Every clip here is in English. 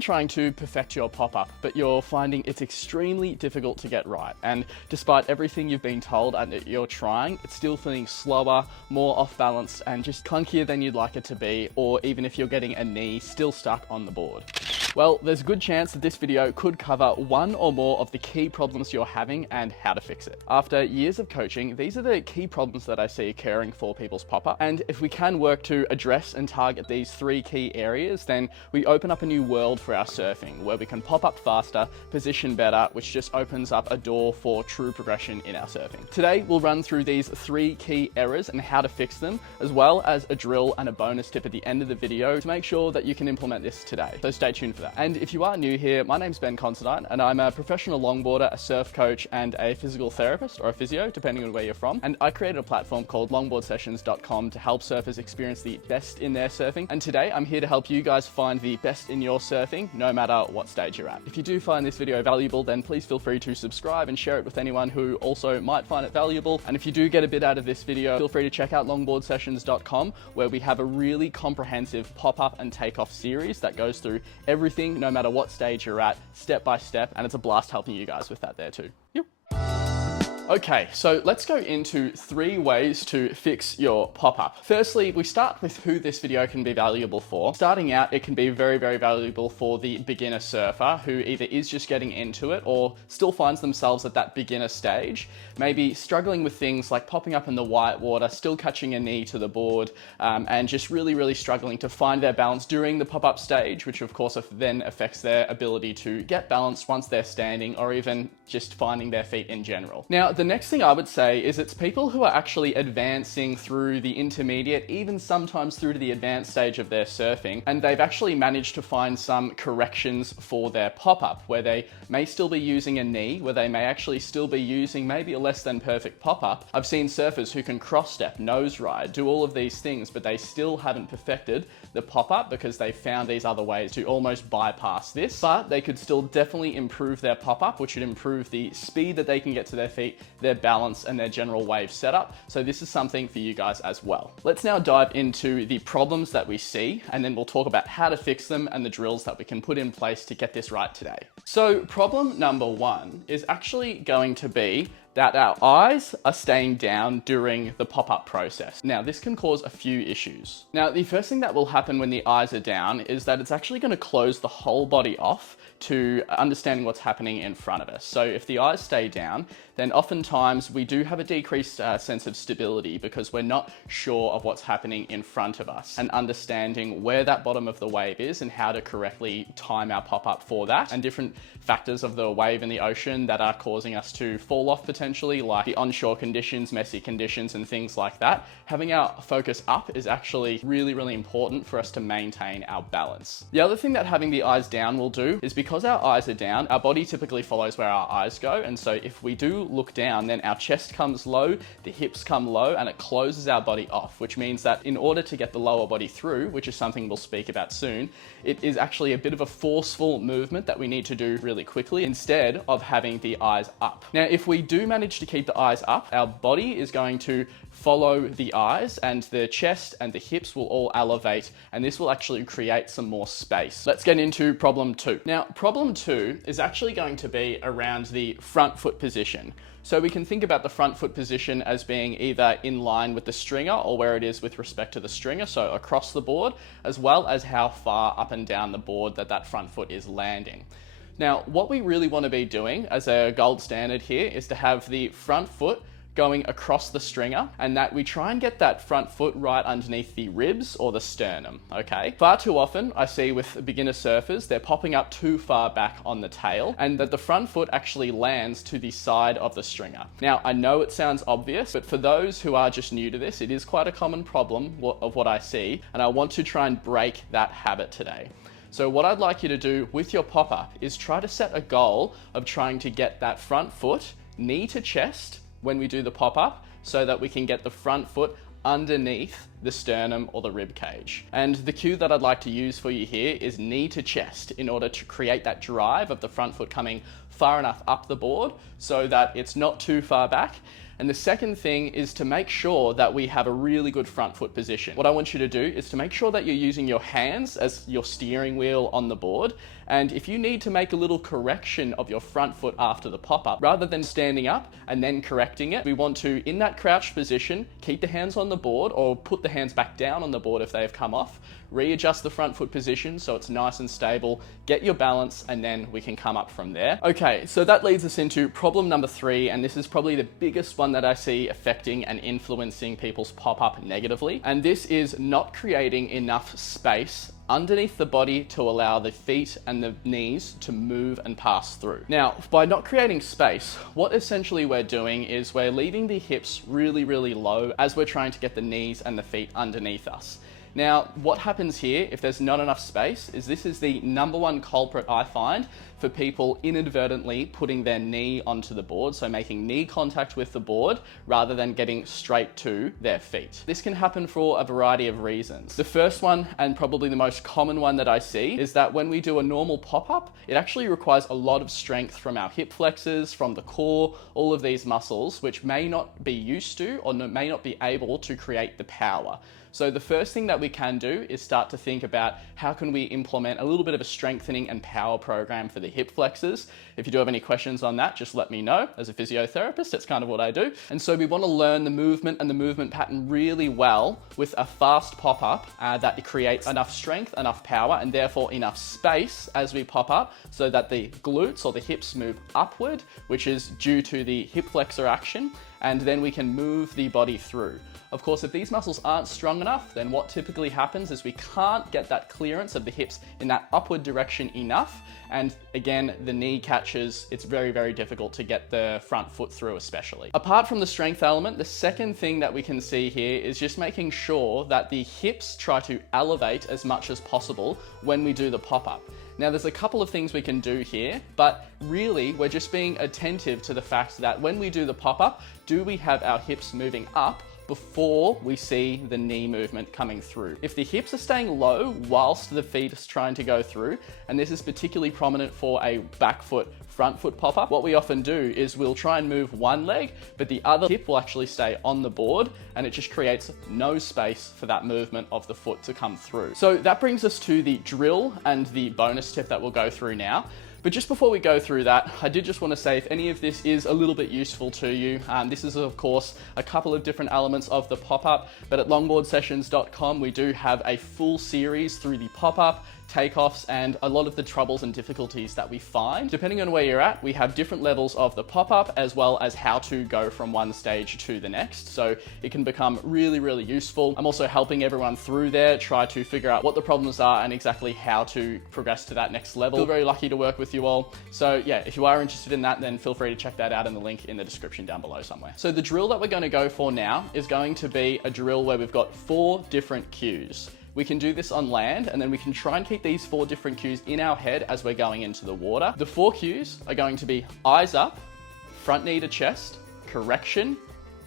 been trying to perfect your pop-up, but you're finding it's extremely difficult to get right. And despite everything you've been told and that you're trying, it's still feeling slower, more off-balanced, and just clunkier than you'd like it to be, or even if you're getting a knee, still stuck on the board. Well, there's a good chance that this video could cover one or more of the key problems you're having and how to fix it. After years of coaching, these are the key problems that I see occurring for people's pop-up. And if we can work to address and target these three key areas, then we open up a new world for our surfing, where we can pop up faster, position better, which just opens up a door for true progression in our surfing. Today, we'll run through these three key errors and how to fix them, as well as a drill and a bonus tip at the end of the video to make sure that you can implement this today. So stay tuned for that. And if you are new here, my name's Considine, and I'm a professional longboarder, a surf coach, and a physical therapist, or a physio, depending on where you're from. And I created a platform called longboardsessions.com to help surfers experience the best in their surfing. And today, I'm here to help you guys find the best in your surfing, no matter what stage you're at. If you do find this video valuable, then please feel free to subscribe and share it with anyone who also might find it valuable. And if you do get a bit out of this video, feel free to check out longboardsessions.com, where we have a really comprehensive pop-up and takeoff series that goes through everything, no matter what stage you're at, step by step, and it's a blast helping you guys with that there too. Yep. Okay, so let's go into 3 ways to fix your pop-up. Firstly, we start with who this video can be valuable for. Starting out, it can be very, very valuable for the beginner surfer who either is just getting into it or still finds themselves at that beginner stage, maybe struggling with things like popping up in the white water, still catching a knee to the board, and just really, really struggling to find their balance during the pop-up stage, which of course then affects their ability to get balanced once they're standing, or even just finding their feet in general. Now, the next thing I would say is it's people who are actually advancing through the intermediate, even sometimes through to the advanced stage of their surfing, and they've actually managed to find some corrections for their pop-up, where they may still be using a knee, where they may actually still be using maybe a less than perfect pop-up. I've seen surfers who can cross-step, nose ride, do all of these things, but they still haven't perfected the pop-up because they found these other ways to almost bypass this. But they could still definitely improve their pop-up, which would improve the speed that they can get to their feet, their balance, and their general wave setup. So this is something for you guys as well. Let's now dive into the problems that we see, and then we'll talk about how to fix them and the drills that we can put in place to get this right today. So problem number 1 is actually going to be that our eyes are staying down during the pop-up process. Now, this can cause a few issues. Now, the first thing that will happen when the eyes are down is that it's actually going to close the whole body off to understanding what's happening in front of us. So if the eyes stay down, then oftentimes we do have a decreased sense of stability because we're not sure of what's happening in front of us, and understanding where that bottom of the wave is and how to correctly time our pop-up for that, and different factors of the wave in the ocean that are causing us to fall off potentially, like the onshore conditions, messy conditions, and things like that. Having our focus up is actually really, really important for us to maintain our balance. The other thing that having the eyes down will do is, because our eyes are down, our body typically follows where our eyes go. And so if we do look down, then our chest comes low, the hips come low, and it closes our body off, which means that in order to get the lower body through, which is something we'll speak about soon, it is actually a bit of a forceful movement that we need to do really quickly instead of having the eyes up. Now, if we do manage to keep the eyes up, our body is going to follow the eyes, and the chest and the hips will all elevate, and this will actually create some more space. Let's get into problem 2. Now, problem 2 is actually going to be around the front foot position. So we can think about the front foot position as being either in line with the stringer or where it is with respect to the stringer, so across the board, as well as how far up and down the board that front foot is landing. Now, what we really want to be doing as a gold standard here is to have the front foot going across the stringer, and that we try and get that front foot right underneath the ribs or the sternum, okay? Far too often I see with beginner surfers, they're popping up too far back on the tail, and that the front foot actually lands to the side of the stringer. Now, I know it sounds obvious, but for those who are just new to this, it is quite a common problem of what I see, and I want to try and break that habit today. So what I'd like you to do with your pop-up is try to set a goal of trying to get that front foot knee to chest when we do the pop-up, so that we can get the front foot underneath the sternum or the rib cage. And the cue that I'd like to use for you here is knee to chest in order to create that drive of the front foot coming far enough up the board so that it's not too far back. And the second thing is to make sure that we have a really good front foot position. What I want you to do is to make sure that you're using your hands as your steering wheel on the board. And if you need to make a little correction of your front foot after the pop-up, rather than standing up and then correcting it, we want to, in that crouched position, keep the hands on the board or put the hands back down on the board if they have come off, readjust the front foot position so it's nice and stable, get your balance, and then we can come up from there. Okay, so that leads us into problem number 3, and this is probably the biggest one that I see affecting and influencing people's pop-up negatively. And this is not creating enough space underneath the body to allow the feet and the knees to move and pass through. Now, by not creating space, what essentially we're doing is we're leaving the hips really, really low as we're trying to get the knees and the feet underneath us. Now, what happens here, if there's not enough space, is this is the number one culprit I find for people inadvertently putting their knee onto the board, so making knee contact with the board rather than getting straight to their feet. This can happen for a variety of reasons. The first one, and probably the most common one that I see, is that when we do a normal pop-up, it actually requires a lot of strength from our hip flexors, from the core, all of these muscles, which may not be used to or may not be able to create the power. So the first thing that we can do is start to think about how can we implement a little bit of a strengthening and power program for the hip flexors. If you do have any questions on that, just let me know. As a physiotherapist, that's kind of what I do. And so we want to learn the movement and the movement pattern really well with a fast pop-up that creates enough strength, enough power, and therefore enough space as we pop up so that the glutes or the hips move upward, which is due to the hip flexor action, and then we can move the body through. Of course, if these muscles aren't strong enough, then what typically happens is we can't get that clearance of the hips in that upward direction enough. And again, the knee catches, it's very, very difficult to get the front foot through especially. Apart from the strength element, the second thing that we can see here is just making sure that the hips try to elevate as much as possible when we do the pop-up. Now, there's a couple of things we can do here, but really we're just being attentive to the fact that when we do the pop-up, do we have our hips moving up before we see the knee movement coming through? If the hips are staying low whilst the feet is trying to go through, and this is particularly prominent for a back foot, front foot pop-up, what we often do is we'll try and move one leg, but the other hip will actually stay on the board, and it just creates no space for that movement of the foot to come through. So that brings us to the drill and the bonus tip that we'll go through now. But just before we go through that, I did just want to say if any of this is a little bit useful to you, this is of course a couple of different elements of the pop-up, but at longboardsessions.com we do have a full series through the pop-up, takeoffs, and a lot of the troubles and difficulties that we find. Depending on where you're at, we have different levels of the pop-up as well as how to go from one stage to the next. So it can become really, really useful. I'm also helping everyone through there, try to figure out what the problems are and exactly how to progress to that next level. Feel very lucky to work with you all. So yeah, if you are interested in that, then feel free to check that out in the link in the description down below somewhere. So the drill that we're going to go for now is going to be a drill where we've got 4 different cues. We can do this on land, and then we can try and keep these 4 different cues in our head as we're going into the water. The 4 cues are going to be eyes up, front knee to chest, correction,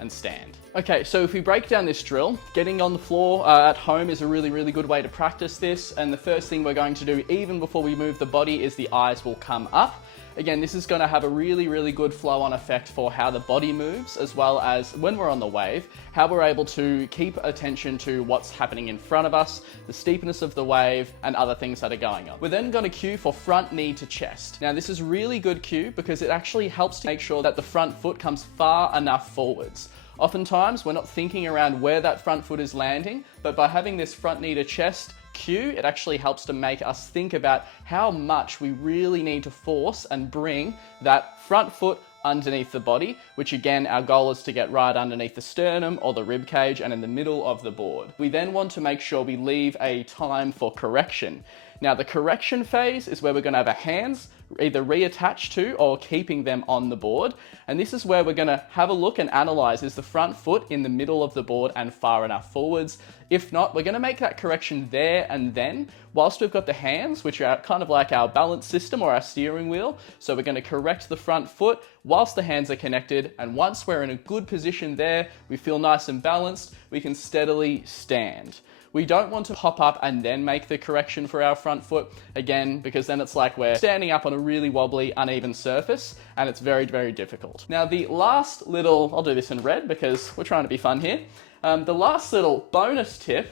and stand. Okay, so if we break down this drill, getting on the floor at home is a really, really good way to practice this. And the first thing we're going to do, even before we move the body, is the eyes will come up. Again, this is going to have a really, really good flow-on effect for how the body moves, as well as when we're on the wave, how we're able to keep attention to what's happening in front of us, the steepness of the wave, and other things that are going on. We're then going to cue for front knee to chest. Now, this is really good cue because it actually helps to make sure that the front foot comes far enough forwards. Oftentimes, we're not thinking around where that front foot is landing, but by having this front knee to chest cue, it actually helps to make us think about how much we really need to force and bring that front foot underneath the body, which again, our goal is to get right underneath the sternum or the rib cage and in the middle of the board. We then want to make sure we leave a time for correction. Now the correction phase is where we're going to have our hands either reattached to or keeping them on the board. And this is where we're going to have a look and analyze, is the front foot in the middle of the board and far enough forwards? If not, we're going to make that correction there and then, whilst we've got the hands, which are kind of like our balance system or our steering wheel. So we're going to correct the front foot whilst the hands are connected. And once we're in a good position there, we feel nice and balanced, we can steadily stand. We don't want to hop up and then make the correction for our front foot, again, because then it's like we're standing up on a really wobbly, uneven surface, and it's very, very difficult. Now the last little, I'll do this in red because we're trying to be fun here. The last little bonus tip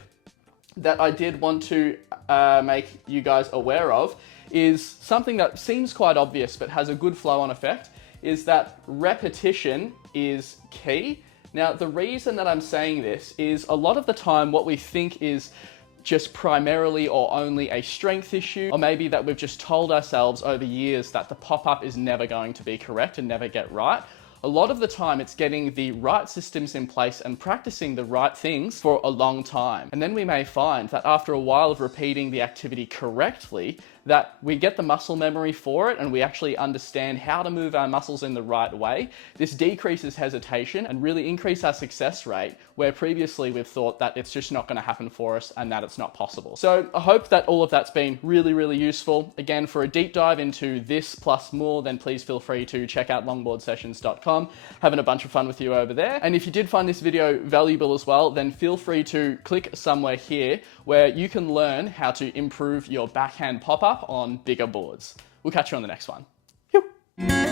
that I did want to make you guys aware of is something that seems quite obvious but has a good flow-on effect, is that repetition is key. Now, the reason that I'm saying this is a lot of the time what we think is just primarily or only a strength issue, or maybe that we've just told ourselves over years that the pop-up is never going to be correct and never get right. A lot of the time it's getting the right systems in place and practicing the right things for a long time. And then we may find that after a while of repeating the activity correctly, that we get the muscle memory for it and we actually understand how to move our muscles in the right way. This decreases hesitation and really increases our success rate, where previously we've thought that it's just not going to happen for us and that it's not possible. So I hope that all of that's been really, really useful. Again, for a deep dive into this plus more, then please feel free to check out longboardsessions.com. Having a bunch of fun with you over there. And if you did find this video valuable as well, then feel free to click somewhere here where you can learn how to improve your backhand pop-up on bigger boards. We'll catch you on the next one.